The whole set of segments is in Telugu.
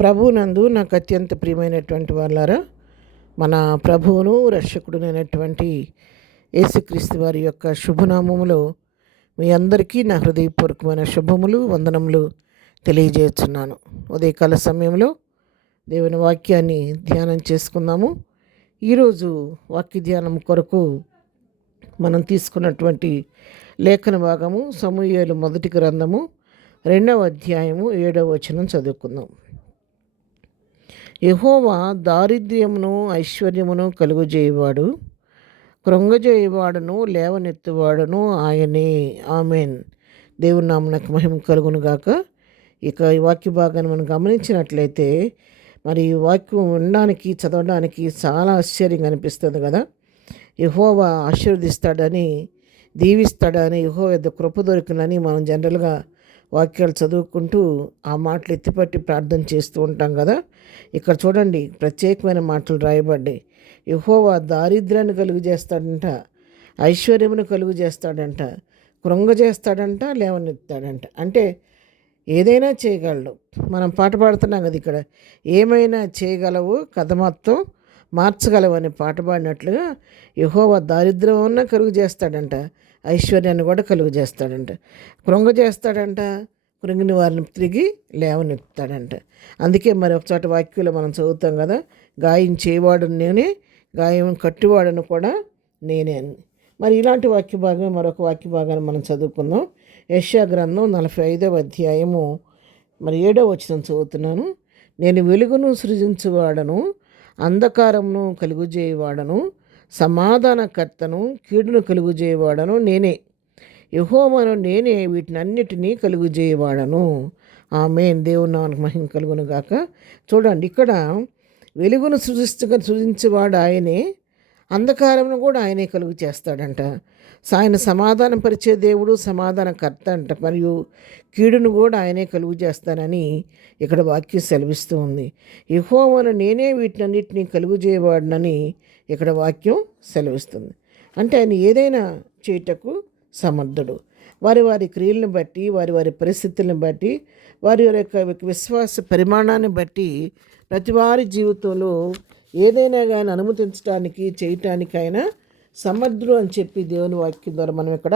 ప్రభువునందు నాకు అత్యంత ప్రియమైనటువంటి వాళ్ళారా, మన ప్రభువును రక్షకుడునైనటువంటి యేసుక్రీస్తు వారి యొక్క శుభనామములో మీ అందరికీ నా హృదయపూర్వకమైన శుభములు వందనములు తెలియజేస్తున్నాను. ఉదయకాల సమయంలో దేవుని వాక్యాన్ని ధ్యానం చేసుకుందాము. ఈరోజు వాక్య ధ్యానం కొరకు మనం తీసుకున్నటువంటి లేఖన భాగము సమూయేలు మొదటి గ్రంథము 2వ అధ్యాయము 7వ వచనం చదువుకుందాం. యెహోవా దారిద్ర్యమును ఐశ్వర్యమును కలుగజేయవాడు, కృంగజేయవాడును లేవనెత్తువాడును ఆయనే. ఆమెన్. దేవుని నామమునకు మహిమ కలుగును గాక. ఇక ఈ వాక్య భాగాన్ని మనం గమనించినట్లయితే మరి ఈ వాక్యం వినడానికి చదవడానికి చాలా ఆశ్చర్యంగా అనిపిస్తుంది కదా. యెహోవా ఆశీర్వదిస్తాడని, దీవిస్తాడని, యెహోవా యొద్ద కృప దొరికినని మనం జనరల్గా వాక్యాలు చదువుకుంటూ ఆ మాటలు ఎత్తిపట్టి ప్రార్థన చేస్తూ ఉంటాం కదా. ఇక్కడ చూడండి, ప్రత్యేకమైన మాటలు రాయబడ్డాయి. యెహోవా దారిద్ర్యాన్ని కలుగు చేస్తాడంట, ఐశ్వర్యమును కలుగు చేస్తాడంట, కృంగజేస్తాడంట, లేవనెత్తాడంట. అంటే ఏదైనా చేయగలడు. మనం పాట పాడుతున్నాం కదా, ఇక్కడ ఏమైనా చేయగలవు, కథ మొత్తం మార్చగలవు అని పాట పాడినట్లుగా యెహోవా దారిద్ర్యం కలుగు చేస్తాడంట, ఐశ్వర్యాన్ని కూడా కలుగు చేస్తాడంట, కృంగ చేస్తాడంట, కృంగిని వారిని తిరిగి లేవనెత్తాడంట. అందుకే మరి ఒక చోట వాక్యంలో మనం చదువుతాం కదా, గాయం చేయవాడు నేనే, గాయం కట్టువాడను కూడా నేనే అని. మరి ఇలాంటి వాక్య భాగం మరొక వాక్య భాగాన్ని మనం చదువుకుందాం. యెషయా గ్రంథం 45వ అధ్యాయము మరి 7వ వచనం చదువుతున్నాను. నేను వెలుగును సృజించువాడను, అంధకారమును కలుగుజేయవాడను, సమాధానకర్తను, కీడును కలుగుజేయవాడను నేనే. యెహోవాను నేనే వీటినన్నిటినీ కలుగుజేయవాడను. ఆమేన్. దేవుని నామమునకు మహిమ కలుగును గాక. చూడండి, ఇక్కడ వెలుగును సృజించేవాడు ఆయనే, అంధకారమును కూడా ఆయనే కలుగు చేస్తాడంట. ఆయన సమాధానపరిచే దేవుడు, సమాధానకర్త అంట. మరియు కీడును కూడా ఆయనే కలుగు చేస్తానని ఇక్కడ వాక్యం సెలవిస్తూ ఉంది. యెహోవాను నేనే వీటినన్నిటినీ కలుగు చేయవాడినని ఇక్కడ వాక్యం సెలవిస్తుంది. అంటే ఆయన ఏదైనా చేయుటకు సమర్థుడు. వారి వారి క్రియలను బట్టి, వారి వారి పరిస్థితులను బట్టి, వారి యొక్క విశ్వాస పరిమాణాన్ని బట్టి ప్రతి వారి జీవితంలో ఏదైనా కానీ అనుమతించడానికి, చేయటానికైనా సమర్థుడు అని చెప్పి దేవుని వాక్యం ద్వారా మనం ఇక్కడ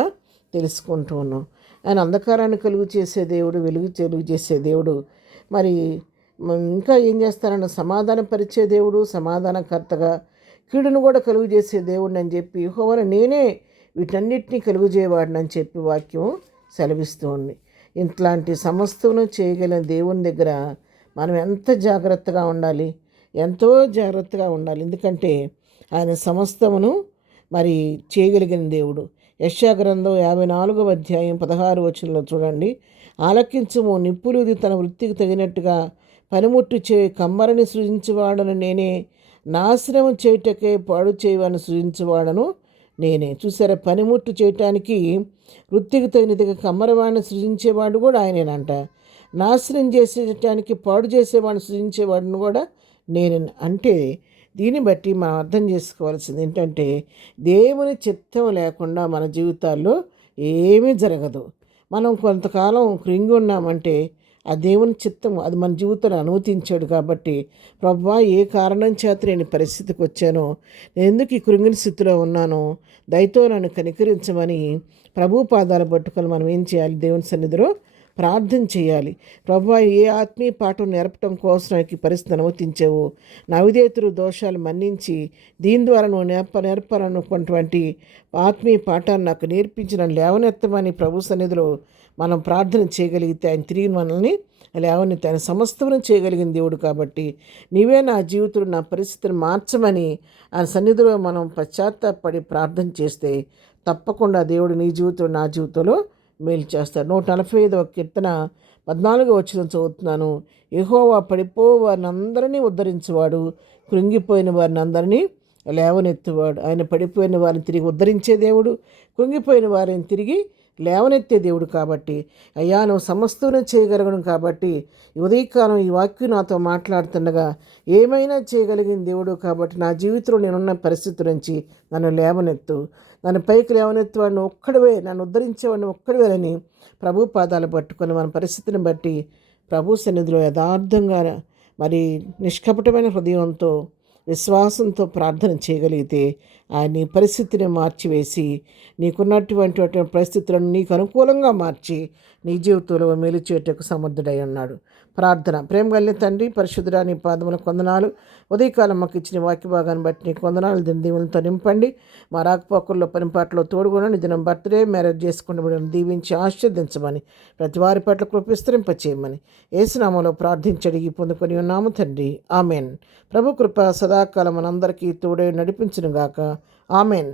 తెలుసుకుంటూ ఉన్నాం. ఆయన అంధకారాన్ని కలుగు చేసే దేవుడు, వెలుగు కలుగు చేసే దేవుడు. మరి ఇంకా ఏం చేస్తారన్న సమాధానపరిచే దేవుడు, సమాధానకర్తగా, కీడును కూడా కలుగు చేసే దేవుడిని అని చెప్పి యెహోవాను నేనే వీటన్నిటినీ కలుగు చేయవాడిని అని చెప్పి వాక్యం సెలవిస్తూ ఉంది. ఇట్లాంటి సమస్తను చేయగలిగిన దేవుని దగ్గర మనం ఎంత జాగ్రత్తగా ఉండాలి, ఎంతో జాగ్రత్తగా ఉండాలి. ఎందుకంటే ఆయన సమస్తమును మరి చేయగలిగిన దేవుడు. యెషయా గ్రంథం 54వ అధ్యాయం 16వ వచనంలో చూడండి. ఆలకించుము, నిప్పులుది తన వృత్తికి తగినట్టుగా పనిముట్టు కమ్మరిని సృజించువాడను నేనే, నాశనం చేయుటకే పాడు చేయవాడిని సృజించువాడను నేనే. చూసారా, పనిముట్టు చేయటానికి వృత్తికి తగినట్టుగా కమ్మరవాడిని సృజించేవాడు కూడా ఆయనేనంట. నాశనం చేసేటానికి పాడు చేసేవాడిని సృజించేవాడిని కూడా నేనే. అంటే దీన్ని బట్టి మనం అర్థం చేసుకోవాల్సింది ఏంటంటే, దేవుని చిత్తం లేకుండా మన జీవితాల్లో ఏమీ జరగదు. మనం కొంతకాలం కృంగి ఉన్నామంటే ఆ దేవుని చిత్తం అది మన జీవితాన్ని అనుమతించాడు. కాబట్టి ప్రభువా, ఏ కారణం చేత నేను పరిస్థితికి వచ్చానో, నేను ఎందుకు ఈ కృంగిన స్థితిలో ఉన్నానో దయతో నన్ను కనికరించమని ప్రభు పాదాలు పట్టుకొని మనం ఏం చేయాలి? దేవుని సన్నిధిలో ప్రార్థన చేయాలి. ప్రభువా, ఏ ఆత్మీయ పాఠం నేర్పడం కోసం నాకు ఈ పరిస్థితి అనుమతించావు, నా విధేయతలు దోషాలు మన్నించి దీని ద్వారా నువ్వు నేర్పాలనుకున్నటువంటి ఆత్మీయ పాఠాన్ని నాకు నేర్పించిన లేవనెత్తమని ప్రభు సన్నిధిలో మనం ప్రార్థన చేయగలిగితే ఆయన తిరిగి మనల్ని లేవనెత్తి ఆయన సమస్తమును చేయగలిగిన దేవుడు. కాబట్టి నీవే నా జీవితంలో నా పరిస్థితిని మార్చమని ఆయన సన్నిధిలో మనం పశ్చాత్తాపడి ప్రార్థన చేస్తే తప్పకుండా దేవుడు నీ జీవితంలో, నా జీవితంలో మేలు చేస్తాడు. 145వ కీర్తన 14వ వచనం చదువుతున్నాను. యెహోవా పడిపో వారిని అందరినీ ఉద్ధరించేవాడు, కృంగిపోయిన వారిని అందరినీ లేవనెత్తువాడు. ఆయన పడిపోయిన వారిని తిరిగి ఉద్ధరించే దేవుడు, కృంగిపోయిన వారిని తిరిగి లేవనెత్తే దేవుడు. కాబట్టి అయ్యా, నువ్వు సమస్తను చేయగలగను. కాబట్టి ఉదయకాలం ఈ వాక్యం నాతో మాట్లాడుతుండగా ఏమైనా చేయగలిగిన దేవుడు. కాబట్టి నా జీవితంలో నేనున్న పరిస్థితి నుంచి నన్ను లేవనెత్తు, నన్ను పైకి లేవనెత్తువాడిని ఒక్కడివే, నన్ను ఉద్ధరించేవాడిని ఒక్కడివేనని ప్రభు పాదాలు పట్టుకొని మన పరిస్థితిని బట్టి ప్రభు సన్నిధిలో యథార్థంగా మరి నిష్కపటమైన హృదయంతో విశ్వాసంతో ప్రార్థన చేయగలిగితే ఆయన నీ పరిస్థితిని మార్చివేసి నీకున్నటువంటి పరిస్థితులను నీకు అనుకూలంగా మార్చి నీ జీవితంలో మేలు చేయటకు సమర్థుడై ఉన్నాడు. ప్రార్థన. ప్రేమ కలిగిన తండ్రి, పరిశుద్ధుడా, నీ పాదములకు వందనాలు. ఉదయకాలం మాకు ఇచ్చిన వాక్య భాగాన్ని బట్టి నీకు వందనాలు. దీవులతో నింపండి. మా రాకపోకల్లో పనిపాట్లో తోడుగా నీ దినం బర్త్డే మ్యారేజ్ చేసుకుని దీవించి ఆశీర్దించమని ప్రతి వారి పట్ల కృపిస్తరింపచేయమని యేసునామములో ప్రార్థించడిగి పొందుకొని ఉన్నాము తండ్రి. ఆమెన్. ప్రభు కృప సదాకాలం మనందరికీ తోడై నడిపించునుగాక. ఆమెన్.